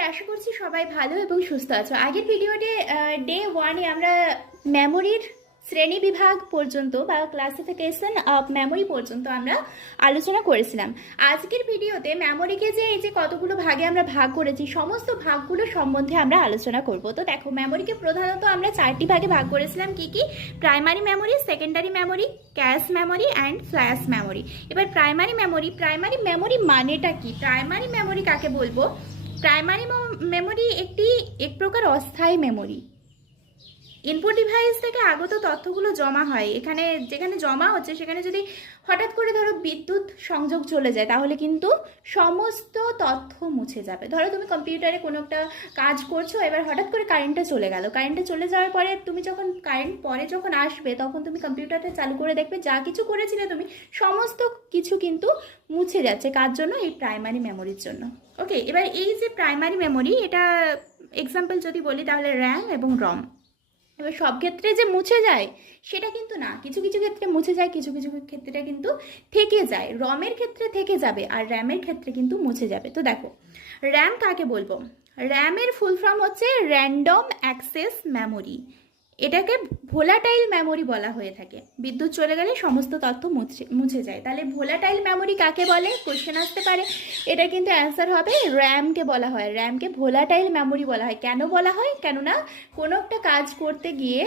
Friend, আশা করছি সবাই ভালো এবং সুস্থ আছো। আগের ভিডিওতে ডে 1-এ আমরা মেমোরির শ্রেণী বিভাগ পর্যন্ত বা ক্লাসিফিকেশন অফ মেমোরি পর্যন্ত আমরা আলোচনা করেছিলাম। আজকের ভিডিওতে মেমোরিকে যে এই যে কতগুলো ভাগে আমরা ভাগ করেছি, সমস্ত ভাগগুলো সম্বন্ধে আমরা আলোচনা করব। তো দেখো, মেমোরিকে প্রধানত আমরা 4টি ভাগে ভাগ করেছিলাম। কি কি? Primary memory, secondary memory, cache memory and flash memory. এবার প্রাইমারি মেমোরি মানেটা কি? প্রাইমারি মেমোরি কাকে বলবো? প্রাইমারি মেমোরি এক প্রকার অস্থায়ী মেমোরি। ইনপুট ডিভাইস থেকে আগত তথ্যগুলো জমা হয়, যেখানে জমা হচ্ছে সেখানে যদি হঠাৎ করে ধরো বিদ্যুৎ সংযোগ চলে যায়, তাহলে কিন্তু সমস্ত তথ্য মুছে যাবে। ধরো তুমি কম্পিউটারে কোনো একটা কাজ করছো, এবার হঠাৎ করে কারেন্টটা চলে গেল। কারেন্টটা চলে যাওয়ার পরে তুমি যখন যখন আসবে, তখন তুমি কম্পিউটারটা চালু করে দেখবে যা কিছু করেছিলে তুমি, সমস্ত কিছু কিন্তু মুছে যাচ্ছে। কার জন্য? এই প্রাইমারি মেমোরির জন্য। ওকে, এবার এই যে প্রাইমারি মেমোরি, এটা এক্সাম্পল যদি বলি তাহলে র্যাম এবং রম। এবার সব ক্ষেত্রে যে মুছে যায় সেটা কিন্তু না, কিছু কিছু ক্ষেত্রে মুছে যায়, কিছু কিছু ক্ষেত্রে কিন্তু থেকে যায়। রমের ক্ষেত্রে থেকে যাবে আর র্যামের ক্ষেত্রে কিন্তু মুছে যাবে। তো দেখো, র্যাম কাকে বলবো? র্যামের ফুল ফর্ম হচ্ছে র্যান্ডম অ্যাক্সেস মেমোরি। এটাকে ভোলাটাইল মেমোরি বলা হয়ে থাকে। বিদ্যুৎ চলে গেলে সমস্ত তথ্য মুছে যায়। তাহলে ভোলাটাইল মেমোরি কাকে বলে? কোশ্চেন আসতে পারে। এটা কিন্তু অ্যান্সার হবে র্যামকে বলা হয়। র্যামকে ভোলাটাইল মেমোরি বলা হয়। কেন বলা হয়? কেননা কোনো একটা কাজ করতে গিয়ে,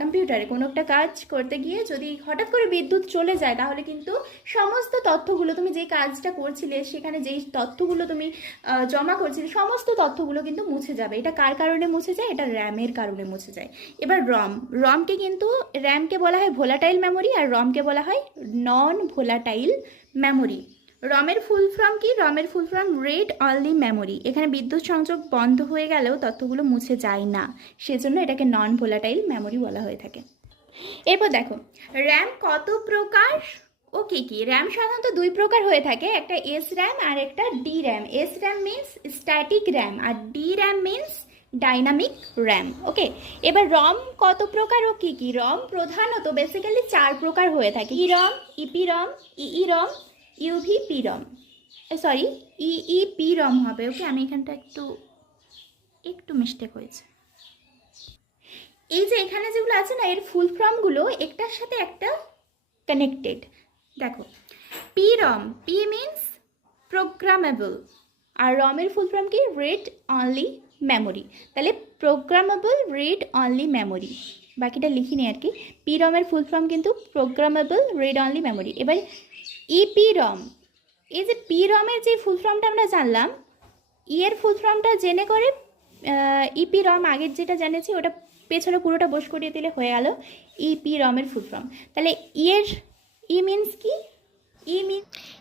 কম্পিউটারে কোনো একটা কাজ করতে গিয়ে যদি হঠাৎ করে বিদ্যুৎ চলে যায়, তাহলে কিন্তু সমস্ত তথ্যগুলো, তুমি যে কাজটা করছিলে সেখানে যেই তথ্যগুলো তুমি জমা করছিলে, সমস্ত তথ্যগুলো কিন্তু মুছে যাবে। এটা কার কারণে মুছে যায়? এটা র্যামের কারণে মুছে যায়। এবার রমকে কিন্তু, র্যামকে বলা হয় ভোলাটাইল মেমোরি আর রমকে বলা হয় নন ভোলাটাইল মেমোরি। রমের ফুল ফর্ম কি? রমের full form read only memory. এখানে বিদ্যুৎ সংযোগ বন্ধ হয়ে গেলেও তথ্যগুলো মুছে যায় না, সেজন্য এটাকে নন ভোলাটাইল মেমোরি বলা হয়ে থাকে। এরপর দেখো, র্যাম কত প্রকার ও কি কি? র্যাম সাধারণত 2 প্রকার হয়ে থাকে, একটা এস র্যাম আর একটা D RAM. S RAM means static RAM আর D RAM means dynamic RAM. Okay, এবার রম কত প্রকার ও কি কি? রম প্রধানত বেসিক্যালি 4 প্রকার হয়ে থাকে। ই রম, ইপি রম, ইই রম, ইউভি পি রম। সরি, ইই পি রম হবে। ওকে, আমি এখানটা একটু মিস্টেক হয়েছে। এই যে এখানে যেগুলো আছে না, এর ফুল ফর্মগুলো একটার সাথে একটা কানেক্টেড। দেখো, পি রম, পি মিনস প্রোগ্রামেবল, আর রমের ফুল ফর্ম কি? Read only memory. তাহলে প্রোগ্রামেবল রিড অনলি মেমোরি, বাকিটা লিখিনি আর কি। পি রমের ফুল ফর্ম কিন্তু প্রোগ্রামেবল রিড অনলি মেমোরি। এবার ইপি রম, এই যে পি রমের যে ফুল ফর্মটা আমরা জানলাম, ই এর ফুল ফর্মটা জেনে করে ইপি রম আগের যেটা জেনেছি ওটা পেছনে পুরোটা বস করিয়ে দিলে হয়ে গেল ইপি রমের ফুল ফর্ম। তাহলে ই মিনস কি?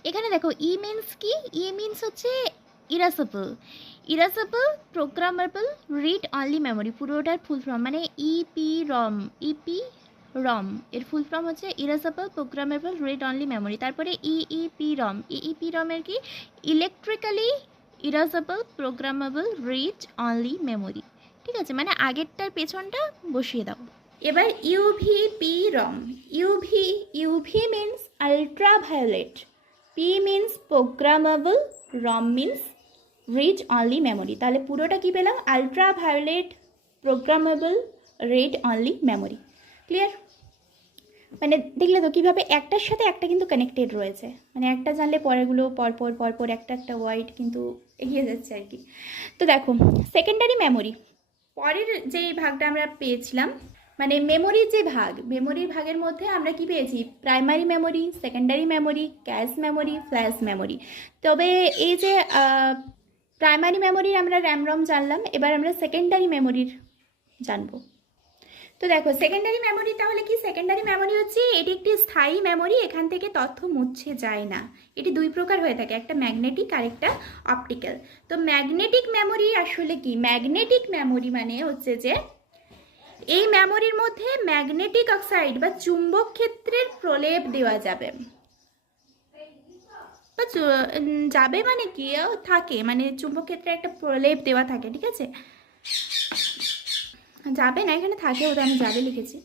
এখানে দেখো, ই মিনস কি? ই মিনস হচ্ছে erasable programmable read only memory, পুরোটার ফুল ফর্ম মানে ইপি রম এর ফুল ফর্ম হচ্ছে erasable programmable read only memory. তারপরে ইইপি রমের কি? Electrically erasable programmable read only memory. ঠিক আছে, মানে আগেরটার পেছনটা বসিয়ে দাও। এবার UV ROM. UV means ultraviolet, P means programmable, ROM means read only memory. তাহলে পুরোটা কি পেলাম? Ultraviolet programmable read only memory. Clear? মানে দেখলে তো কীভাবে একটার সাথে একটা কিন্তু কানেক্টেড রয়েছে, মানে একটা জানলে পরেরগুলো পরপর একটা ওয়ার্ড কিন্তু এগিয়ে যাচ্ছে আর কি। তো দেখো, সেকেন্ডারি মেমোরি, পরের যে ভাগটা আমরা পেয়েছিলাম, মানে মেমোরির যে ভাগ, মেমোরির ভাগের মধ্যে আমরা কি পেয়েছি? Primary memory, secondary memory, cache memory, flash memory. তবে এই যে প্রাইমারি মেমোরির আমরা র্যাম রম জানলাম, এবার আমরা সেকেন্ডারি মেমোরির জানবো। তো দেখো, সেকেন্ডারি মেমোরি তাহলে কি? সেকেন্ডারি মেমোরি হচ্ছে এটি একটি স্থায়ী মেমোরি, এখান থেকে তথ্য মুছে যায় না। এটি 2 প্রকার হয়ে থাকে, একটা ম্যাগনেটিক আর একটা অপটিক্যাল। তো ম্যাগনেটিক মেমোরি আসলে কি? ম্যাগনেটিক মেমোরি মানে হচ্ছে যে এই মেমোরির মধ্যে ম্যাগনেটিক অক্সাইড বা চুম্বক ক্ষেত্রের প্রলেপ দেওয়া যাবে, যাবে মানে কি থাকে, মানে চুম্বক ক্ষেত্রে একটা প্রলেপ দেওয়া থাকে। ঠিক আছে, যাবে না, এখানে থাকে, ওটা আমি যাবে লিখেছি।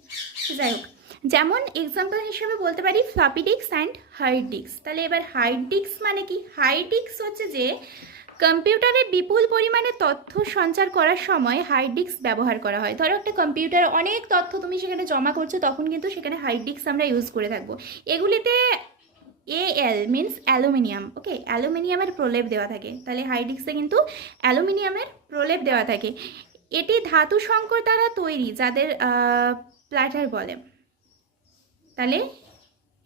যাই হোক, যেমন এক্সাম্পল হিসেবে বলতে পারি floppy disk and hard disk. তাহলে এবার হার্ড ডিস্ক মানে কি? হার্ড ডিস্ক হচ্ছে যে কম্পিউটারে বিপুল পরিমাণে তথ্য সঞ্চার করার সময় হার্ড ডিস্ক ব্যবহার করা হয়। ধরো একটা কম্পিউটার অনেক তথ্য তুমি সেখানে জমা করছো, তখন কিন্তু সেখানে হার্ড ডিস্ক আমরা ইউজ করে থাকবো। এগুলিতে এল মিনস অ্যালুমিনিয়াম, ওকে, অ্যালুমিনিয়ামের প্রলেপ দেওয়া থাকে। তাহলে হার্ড ডিস্কে কিন্তু অ্যালুমিনিয়ামের প্রলেপ দেওয়া থাকে। এটি ধাতু সংকর দ্বারা তৈরি, যাদের প্ল্যাটার বলে। তাহলে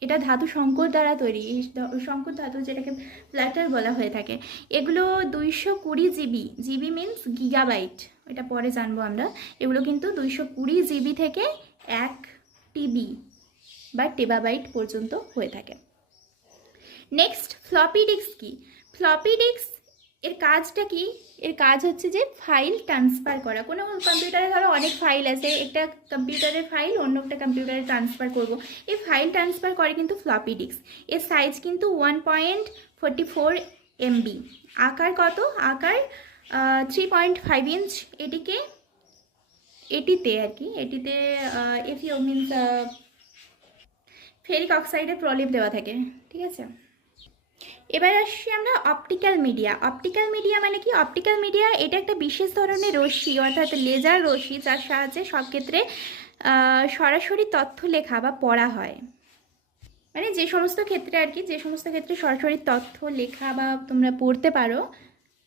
এটা ধাতু সংকর দ্বারা তৈরি, এই সংকর ধাতু যেটাকে প্ল্যাটার বলা হয়ে থাকে। এগুলো 220 জিবি, জিবি মিনস গিগাবাইট, এটা পরে জানবো আমরা। এগুলো কিন্তু 220 জিবি থেকে 1 টিবি বা টেবাবাইট পর্যন্ত হয়ে থাকে। নেক্সট, ফ্লপি ডিস্ক কি? ফ্লপি ডিস্ক এর কাজটা কি? এর কাজ হচ্ছে যে ফাইল ট্রান্সফার করা। কোনো কম্পিউটারে ধরো অনেক ফাইল আছে, একটা কম্পিউটারের ফাইল অন্য একটা কম্পিউটারে ট্রান্সফার করব, এই ফাইল ট্রান্সফার করে কিন্তু ফ্লপি ডিস্ক। এর সাইজ কিন্তু 1.44 MB। আকার কত? আকার 3.5 ইঞ্চ। এটিতে আর কি, এটিতে এফিও মিনস ফেরিক অক্সাইডের প্রলেপ দেওয়া থাকে, ঠিক আছে। এবার আসছি আমরা অপটিক্যাল মিডিয়া। অপটিক্যাল মিডিয়া মানে কি? অপটিক্যাল মিডিয়া এটা একটা বিশেষ ধরনের রশ্মি, অর্থাৎ লেজার রশ্মি, যার সাহায্যে সব ক্ষেত্রে সরাসরি তথ্য লেখা বা পড়া হয়। মানে যে সমস্ত ক্ষেত্রে আর কি, যে সমস্ত ক্ষেত্রে সরাসরি তথ্য লেখা বা তোমরা পড়তে পারো,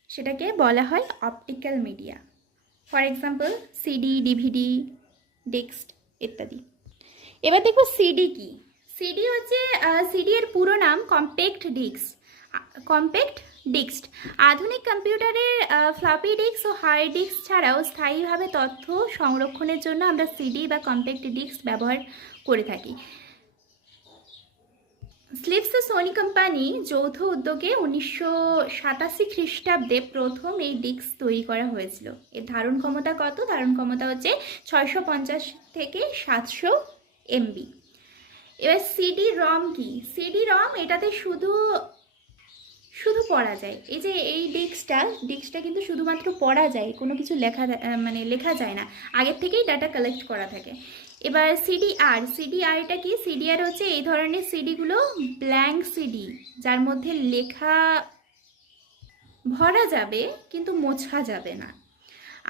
সেটাকে বলা হয় optical media. For example CD, DVD, disk ইত্যাদি। এবার দেখো সিডি কি? সিডি হচ্ছে, সিডি এর পুরো নাম কম্প্যাক্ট ডিস্ক। কম্প্যাক্ট ডিস্ক আধুনিক কম্পিউটারের ফ্লপি ডিস্ক ও হার্ড ডিস্ক ছাড়াও স্থায়ীভাবে তথ্য সংরক্ষণের জন্য আমরা সিডি বা কম্প্যাক্ট ডিস্ক ব্যবহার করে থাকি। ফিলিপস ও সোনি কোম্পানি যৌথ উদ্যোগে 1987 খ্রিস্টাব্দে প্রথম এই ডিস্ক তৈরি করা হয়েছিল। এর ধারণ ক্ষমতা কত? ধারণ ক্ষমতা হচ্ছে 650 থেকে 700 MB। এবার সিডি রম কি? সিডি রম এটাতে শুধু পড়া যায়। এই যে এই ডিস্কটা কিন্তু শুধুমাত্র পড়া যায়, কোনো কিছু লেখা যায় না, আগের থেকেই ডাটা কালেক্ট করা থাকে। এবার সিডিআর এটা কি? সিডিআর হচ্ছে এই ধরনের সিডিগুলো ব্ল্যাঙ্ক সিডি, যার মধ্যে লেখা ভরা যাবে কিন্তু মোছা যাবে না।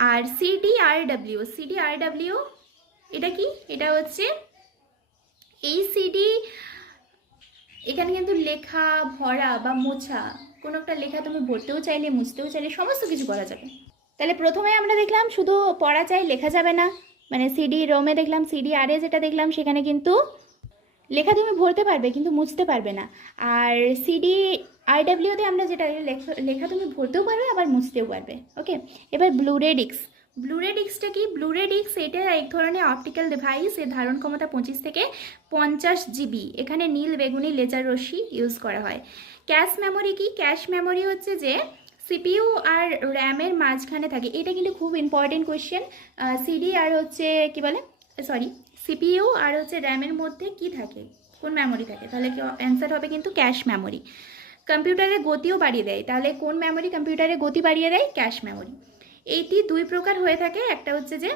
আর সিডিআরডব্লিউ এটা কি? এটা হচ্ছে এই সিডি, এখানে কিন্তু লেখা ভরা বা মোছা, কোনো একটা লেখা তুমি ভরতেও চাইলে মুছতেও চাইলে সমস্ত কিছু করা যাবে। তাহলে প্রথমে আমরা দেখলাম শুধু পড়া চাই, লেখা যাবে না, মানে সিডি রোমে দেখলাম। সিডিআরে যেটা দেখলাম সেখানে কিন্তু লেখা তুমি ভরতে পারবে কিন্তু মুছতে পারবে না। আর সিডিআরডব্লিউতে আমরা যেটা লেখা তুমি ভরতেও পারবে আবার মুছতেও পারবে, ওকে। এবার ব্লুরে ডিস্কটা কি? ব্লুরে ডিস্ক এটা এক ধরনের অপটিক্যাল ডিভাইস। এর ধারণ ক্ষমতা 25 থেকে 50 জিবি। এখানে নীল বেগুনি লেজার রশ্মি ইউজ করা হয়। ক্যাশ মেমোরি কি? ক্যাশ মেমোরি হচ্ছে যে সিপিইউ আর র্যামের মাঝখানে থাকে। এটা কিন্তু খুব ইম্পর্টেন্ট কোয়েশ্চেন। সিডি আর হচ্ছে কি বলে, সরি, সিপিইউ আর হচ্ছে র্যামের মধ্যে কি থাকে, কোন মেমোরি থাকে? তাহলে কি অ্যান্সার হবে কিন্তু ক্যাশ মেমোরি। কম্পিউটারের গতিও বাড়িয়ে দেয়, তাহলে কোন মেমোরি কম্পিউটারের গতি বাড়িয়ে দেয়? Cache memory. এইটি দুই প্রকার হয়ে থাকে, একটা হচ্ছে যে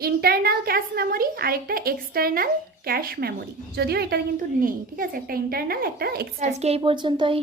ইন্টারনাল ক্যাশ মেমোরি আর একটা এক্সটার্নাল ক্যাশ মেমোরি, যদিও এটা কিন্তু নেই, ঠিক আছে, একটা ইন্টারনাল একটা এক্সটার্নাল। আজকে এই পর্যন্তই।